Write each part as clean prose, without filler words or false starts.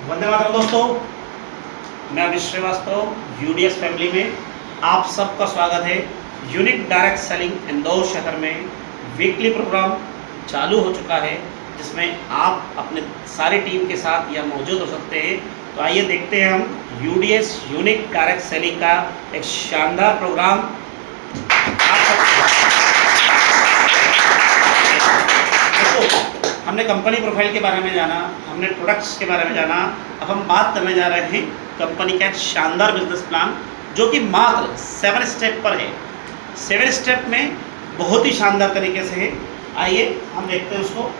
वंदे मातरम दोस्तों, मैं अभिष Srivastava UDS family में आप सबका स्वागत है। यूनिक डायरेक्ट सेलिंग इंदौर शहर में वीकली प्रोग्राम चालू हो चुका है, जिसमें आप अपने सारी टीम के साथ यह मौजूद हो सकते हैं। तो आइए देखते हैं हम यूडीएस यूनिक डायरेक्ट सेलिंग का एक शानदार प्रोग्राम। हमने कंपनी प्रोफाइल के बारे में जाना, हमने प्रोडक्ट्स के बारे में जाना। अब हम बात करने जा रहे हैं कंपनी का एक शानदार बिजनेस प्लान, जो कि मात्र 7 स्टेप पर है। 7 स्टेप में बहुत ही शानदार तरीके से है। आइए हम देखते हैं उसको।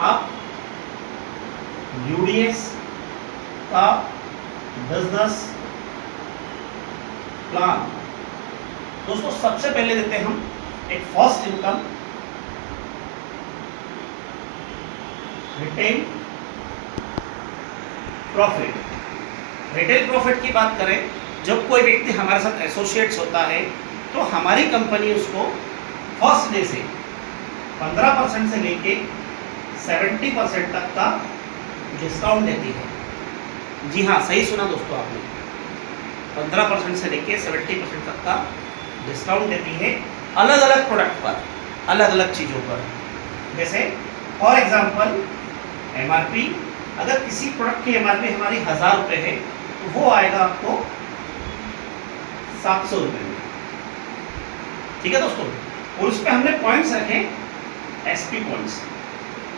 आप यूडीएस का बिजनेस प्लान दोस्तों, सबसे पहले देते हैं हम एक first income, retail profit. Retail profit की बात करें, जब कोई व्यक्ति हमारे साथ एसोसिएट्स होता है तो हमारी कंपनी उसको फर्स्ट डे से 15% से लेके 70% तक का डिस्काउंट देती है। जी हाँ, सही सुना दोस्तों आपने, 15% से लेके 70% तक का डिस्काउंट देती है अलग अलग प्रोडक्ट पर, अलग अलग चीज़ों पर। जैसे फॉर एग्जाम्पल एमआरपी, अगर किसी प्रोडक्ट की एमआरपी हमारी 1000 रुपये है तो वो आएगा आपको 700 रुपये में। ठीक है दोस्तों, और उस पर हमने पॉइंट्स रखे, एसपी पॉइंट्स,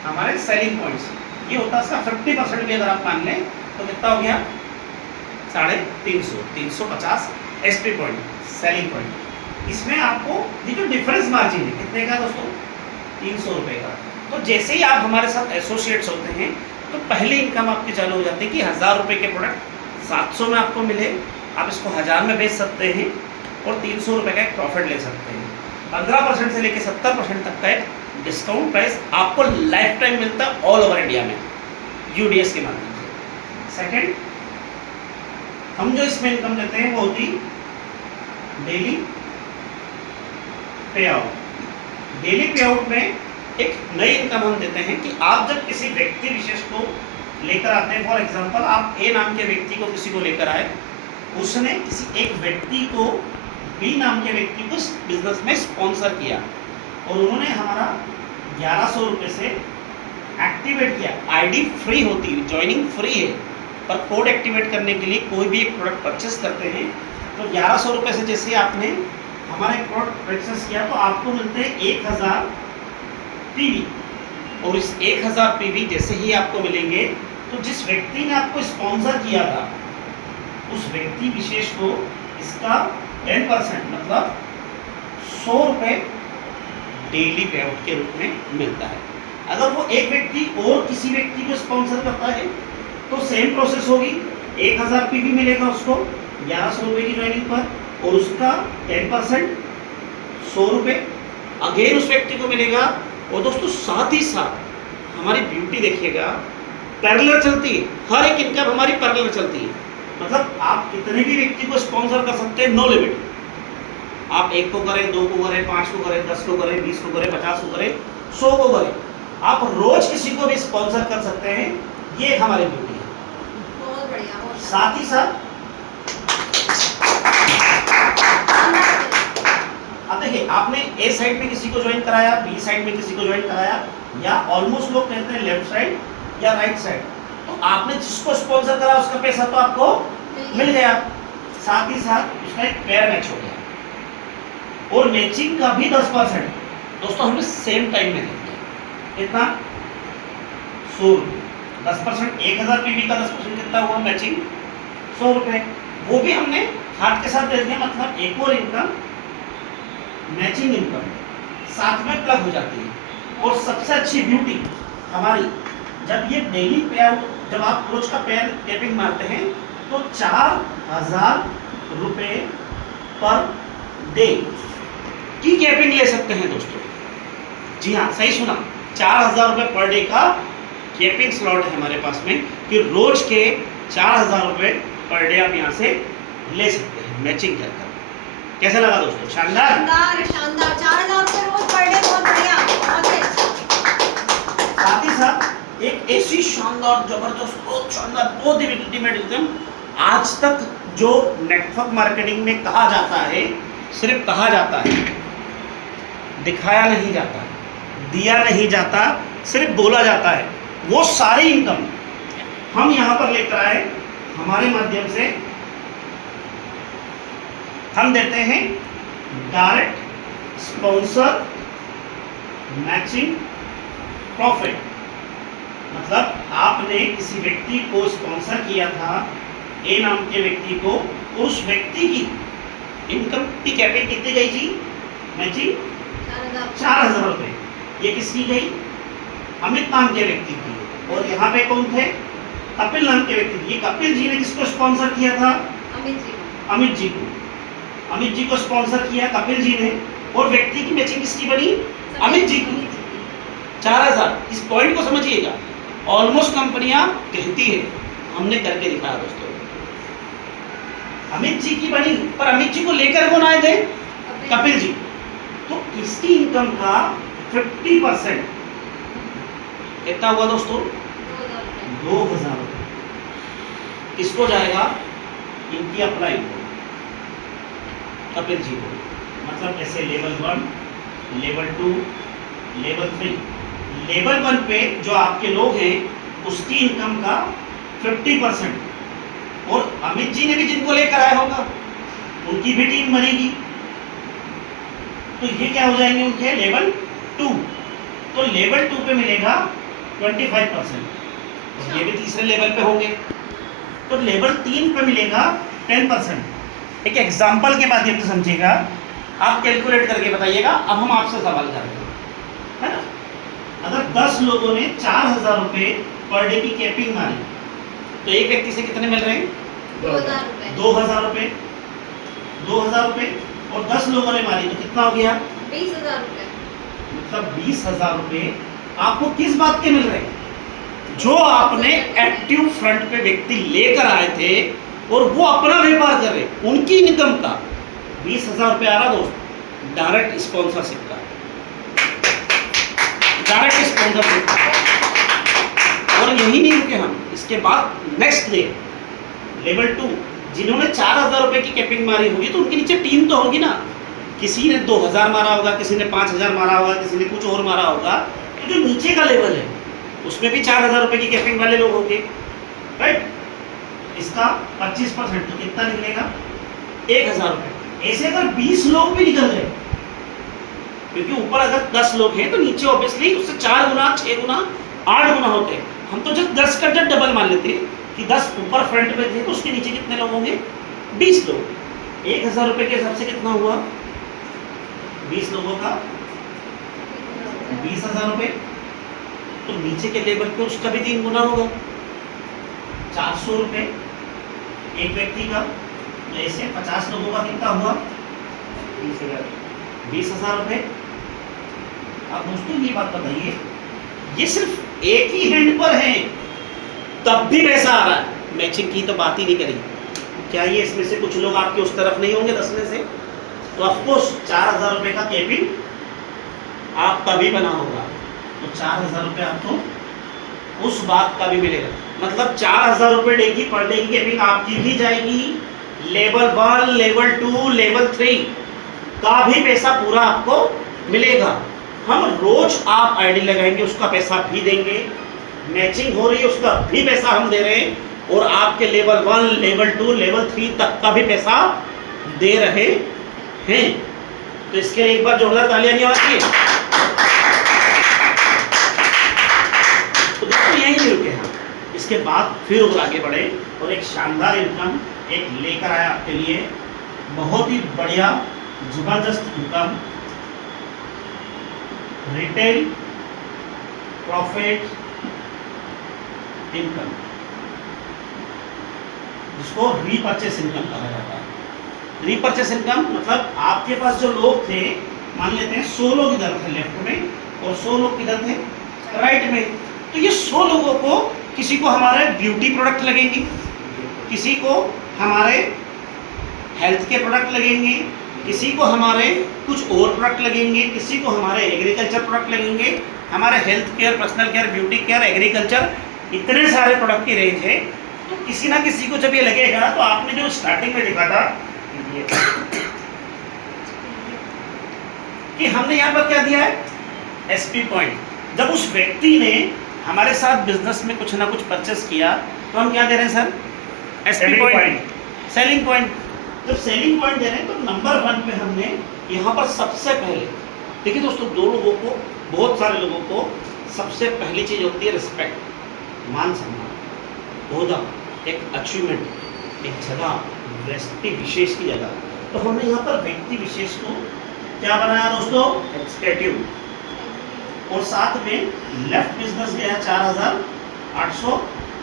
हमारे सेलिंग पॉइंट्स। ये होता है इसका 50% भी अगर आप मान लें तो कितना हो गया, 350 एसपी पॉइंट, सेलिंग पॉइंट। इसमें आपको ये जो डिफरेंस मार्जिन है कितने का दोस्तों, 300 रुपये का। तो जैसे ही आप हमारे साथ एसोसिएट्स होते हैं तो पहली इनकम आपकी चालू हो जाती है कि 1000 रुपये के प्रोडक्ट 700 में आपको मिले, आप इसको 1000 में बेच सकते हैं और 300 रुपये का एक प्रॉफिट ले सकते हैं। 15% से लेकर 70% तक का एक डिस्काउंट प्राइस आपको लाइफ टाइम मिलता है ऑल ओवर इंडिया में यूडीएस के माध्यम से। सेकेंड, हम जो इसमें इनकम लेते हैं वो होती डेली पे आउट। डेली पे आउट में एक नई इनकम हम देते हैं कि आप जब किसी व्यक्ति विशेष को लेकर आते हैं, फॉर एग्जांपल आप ए नाम के व्यक्ति को किसी को लेकर आए, उसने किसी एक व्यक्ति को बी नाम के व्यक्ति को इस बिजनेस में स्पॉन्सर किया और उन्होंने हमारा 1100 रुपये से एक्टिवेट किया। आईडी फ्री होती है, ज्वाइनिंग फ्री है, पर कोड एक्टिवेट करने के लिए कोई भी एक प्रोडक्ट परचेस करते हैं तो 1100 रुपये से जैसे आपने हमारा एक प्रोडक्ट परचेस किया तो आपको मिलते हैं 1000 पीवी। और इस 1000 पीवी जैसे ही आपको मिलेंगे तो जिस व्यक्ति ने आपको स्पॉन्सर किया था उस व्यक्ति विशेष को इसका 10% मतलब 100 रुपये डेली पे आउट के रूप में मिलता है। अगर वो एक व्यक्ति और किसी व्यक्ति को स्पॉन्सर करता है तो सेम प्रोसेस होगी, 1000 पीवी मिलेगा उसको 1100 रुपये की ज्वाइनिंग पर, और उसका 10% 100 रुपये अगेन उस व्यक्ति को मिलेगा। और दोस्तों साथ ही साथ हमारी ब्यूटी देखिएगा, पैरेलल चलती है, हर एक इनकम हमारी पैरेलल चलती है। मतलब आप कितने भी व्यक्ति को स्पॉन्सर कर सकते हैं, नो लिमिट। आप 1 को करें, 2 को करें, 5 को करें, 10 को करें, 20 को करें, 50 को करें, 100 को करें, आप रोज किसी को भी स्पॉन्सर कर सकते हैं। ये हमारी ब्यूटी है। बहुत बढ़िया। साथ ही साथ अब देखिए, आपने ए साइड में किसी को ज्वाइन कराया, बी साइड में किसी को ज्वाइन कराया, या ऑलमोस्ट लोग कहते हैं लेफ्ट साइड या राइट साइड, तो आपने जिसको स्पॉन्सर करा उसका पैसा तो आपको मिल गया। साथ ही साथ उसका एक पेयर मैच हो गया, और मैचिंग का भी 10% दोस्तों हमने सेम टाइम में दिया। इतना 100 रुपये, 10% 1000 पीवी का 10% कितना हुआ मैचिंग, 100 रुपये। वो भी हमने हाथ के साथ दे दिया, मतलब एक और इनकम मैचिंग इनकम साथ में प्लग हो जाती है। और सबसे अच्छी ब्यूटी हमारी, जब ये डेली पे आउट, जब आप रोज का पेयर कैपिंग मारते हैं तो 4000 रुपये पर डे की कैपिंग ले सकते हैं दोस्तों। जी हाँ, सही सुना, 4000 रुपये पर डे का कैपिंग स्लॉट है हमारे पास में, कि रोज के 4000 रुपये पर डे आप यहाँ से ले सकते हैं मैचिंग कर। कैसा लगा दोस्तों? शानदार शानदार शानदार। 4000 रुपये रोज पर डे, बहुत बढ़िया, बहुत अच्छा। साथ ही साथ एक ऐसी शानदार, जबरदस्त, बहुत शानदार, बहुत ही अल्टीमेट एकदम, आज तक जो नेटवर्क मार्केटिंग में कहा जाता है, सिर्फ कहा जाता है, दिखाया नहीं जाता, दिया नहीं जाता, सिर्फ बोला जाता है, वो सारी इनकम हम यहां पर लेकर आए। हमारे माध्यम से हम देते हैं डायरेक्ट स्पॉन्सर मैचिंग प्रॉफिट। मतलब आपने किसी व्यक्ति को स्पॉन्सर किया था, ए नाम के व्यक्ति को, उस व्यक्ति की इनकम की कैपिटल कितनी गई जी मैचिंग? 4000 रुपये। ये किसकी गई? अमित नाम के व्यक्ति की। और यहाँ पे कौन थे? कपिल नाम के व्यक्ति। ये कपिल जी ने किसको स्पॉन्सर किया था? अमित जी को। अमित जी को स्पॉन्सर किया कपिल जी ने, और व्यक्ति की मैचिंग किसकी बनी? अमित जी की। 4000। इस पॉइंट को समझिएगा, ऑलमोस्ट कंपनियां कहती है, हमने करके दिखाया दोस्तों। अमित जी की बनी, पर अमित जी को लेकर कौन आए थे? कपिल जी। तो इसकी इनकम का 50% कितना हुआ दोस्तों? 2000 रुपये। किसको जाएगा? इनकी अप्लाई को, कपिल जी को। मतलब जैसे लेवल 1, लेवल 2, लेवल 3। लेवल 1 पे जो आपके लोग हैं उसकी इनकम का 50%, और अमित जी ने भी जिनको लेकर आया होगा उनकी भी टीम बनेगी, तो ये क्या हो जाएंगे उनके? लेवल 2। तो लेवल 2 पे मिलेगा 25%, और ये भी तीसरे लेवल पे होंगे, तो लेवल 3 पे मिलेगा 10%। एक एग्जाम्पल के माध्यम से समझिएगा, आप कैलकुलेट करके बताइएगा। अब हम आपसे सवाल करते हैं, है ना? अगर 10 लोगों ने 4000 रुपये पर डे की कैपिंग मारी, तो एक व्यक्ति से कितने मिल रहे हैं? 2000 रुपये। 2000 रुपये, और 10 लोगों ने मारी तो कितना हो गया? 20,000 रुपये। मतलब 20,000 रुपये आपको किस बात के मिल रहे हैं? जो आपने एक्टिव फ्रंट पे व्यक्ति लेकर आए थे और वो अपना व्यापार कर रहे, उनकी इनकम का 20,000 रुपये आ रहा दोस्त, डायरेक्ट स्पॉन्सरशिप का। डायरेक्ट स्पॉन्सरशिप का। और यही नहीं रुके हम, इसके बाद नेक्स्ट डे लेवल 2, जिन्होंने 4000 रुपये की कैपिंग मारी होगी, तो उनके नीचे टीम तो होगी ना। किसी ने 2000 मारा होगा, किसी ने 5000 मारा होगा, किसी ने कुछ और मारा होगा। तो जो नीचे का लेवल है उसमें भी 4000 रुपये की कैपिंग वाले लोग होंगे, राइट? इसका 25% तो कितना निकलेगा? 1000 रुपये। ऐसे अगर 20 लोग भी निकल गए, क्योंकि ऊपर अगर 10 लोग हैं तो नीचे ऑब्वियसली उससे 4 गुना, 6 गुना, 8 गुना होते हैं। हम तो जब 10 का जब डबल मान लेते हैं कि 10 ऊपर फ्रंट में थे, तो उसके नीचे कितने लोग होंगे? 20 लोग। 1000 रुपये के हिसाब से कितना हुआ? 20 लोगों का 20,000 रुपये। तो नीचे के लेवल पे उसका भी 3 गुना होगा, 400 रुपये एक व्यक्ति का। तो ऐसे 50 लोगों का कितना हुआ? 20,000 रुपये। अब दोस्तों ये बात बताइए, ये सिर्फ एक ही हैंड पर है, तब भी पैसा आ रहा है। मैचिंग की तो बात ही नहीं करी। क्या ये इसमें से कुछ लोग आपके उस तरफ नहीं होंगे 10 में से? तो ऑफकोर्स 4000 रुपये का कैपिंग आपका भी बना होगा, तो 4000 रुपये आपको उस बात का भी मिलेगा। मतलब 4000 रुपये डे की पर डे की कैपिंग आपकी भी जाएगी। लेवल 1, लेवल 2, लेवल 3 का भी पैसा पूरा आपको मिलेगा। हम रोज आप आईडी लगाएंगे उसका पैसा भी देंगे, मैचिंग हो रही है उसका भी पैसा हम दे रहे हैं, और आपके लेवल 1, लेवल 2, लेवल 3 तक का भी पैसा दे रहे हैं। तो इसके लिए एक बार जोरदार तालियां नहीं आती है? तो दोस्तों यही नहीं रुके हम, इसके बाद फिर और आगे बढ़े और एक शानदार इनकम एक लेकर आया आपके लिए, बहुत ही बढ़िया जबरदस्त इनकम, रिटेल प्रॉफिट इनकम, जिसको रीपर्चेस इनकम कहा जाता है। रीपर्चेस इनकम मतलब आपके पास जो लोग थे, मान लेते हैं 100 लोग इधर थे लेफ्ट में और 100 लोग किधर थे राइट में, तो ये 100 लोगों को, किसी को हमारे ब्यूटी प्रोडक्ट लगेंगे, किसी को हमारे हेल्थ के प्रोडक्ट लगेंगे, किसी को हमारे कुछ और प्रोडक्ट लगेंगे, किसी को हमारे एग्रीकल्चर प्रोडक्ट लगेंगे, हमारे health care, personal care, beauty care, agriculture, इतने सारे प्रोडक्ट की रेंज है। तो किसी ना किसी को जब ये लगेगा, तो आपने जो स्टार्टिंग में लिखा था कि हमने यहाँ पर क्या दिया है, एसपी पॉइंट। जब उस व्यक्ति ने हमारे साथ बिजनेस में कुछ ना कुछ परचेस किया, तो हम क्या दे रहे हैं sir, SP point, selling point. जब सेलिंग पॉइंट दे रहे हैं तो नंबर 1 पे हमने यहाँ पर सबसे पहले, देखिए दोस्तों, दो लोगों को, बहुत सारे लोगों को सबसे पहली चीज होती है रिस्पेक्ट, मान सम्मान, ओहदा, एक अचीवमेंट, एक जगह, व्यक्ति विशेष की जगह। तो हमने यहाँ पर व्यक्ति विशेष को क्या बनाया दोस्तों, एक्सपेक्टिव, और साथ में लेफ्ट बिजनेस गया 4,800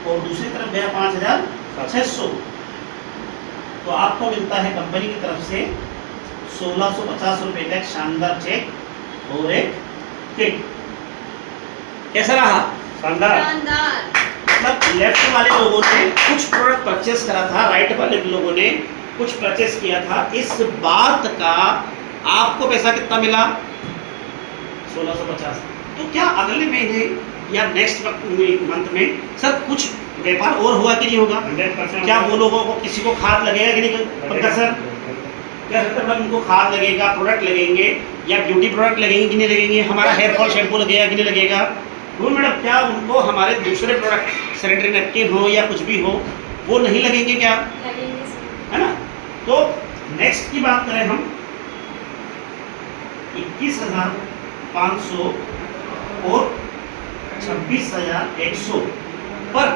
और दूसरी तरफ गया 5,600। तो आपको मिलता है कंपनी की तरफ से 1,650 रुपए का एक शानदार चेक और एक किट। कैसा रहा, शानदार। मतलब लेफ्ट वाले लोगों ने कुछ प्रोडक्ट परचेस करा था, राइट वाले लोगों ने कुछ परचेस किया था, इस बात का आपको पैसा कितना मिला, 1,650। तो क्या अगले महीने या नेक्स्ट मंथ में सर कुछ व्यापार और हुआ कि नहीं होगा? 100%। क्या वो लोगों को किसी को खाद लगेगा कि नहीं पंकज सर? क्या उनको खाद लगेगा, प्रोडक्ट लगेंगे या ब्यूटी प्रोडक्ट लगेंगे कि नहीं लगेंगे? हमारा हेयर फॉल शैम्पू लगेगा कि नहीं लगेगा? मैडम, क्या उनको हमारे दूसरे प्रोडक्ट सैनिटरी नैपकिन हो या कुछ भी हो वो नहीं लगेंगे क्या? लगेंगे, है ना? तो नेक्स्ट की बात करें हम, 21,500 और 26,100 पर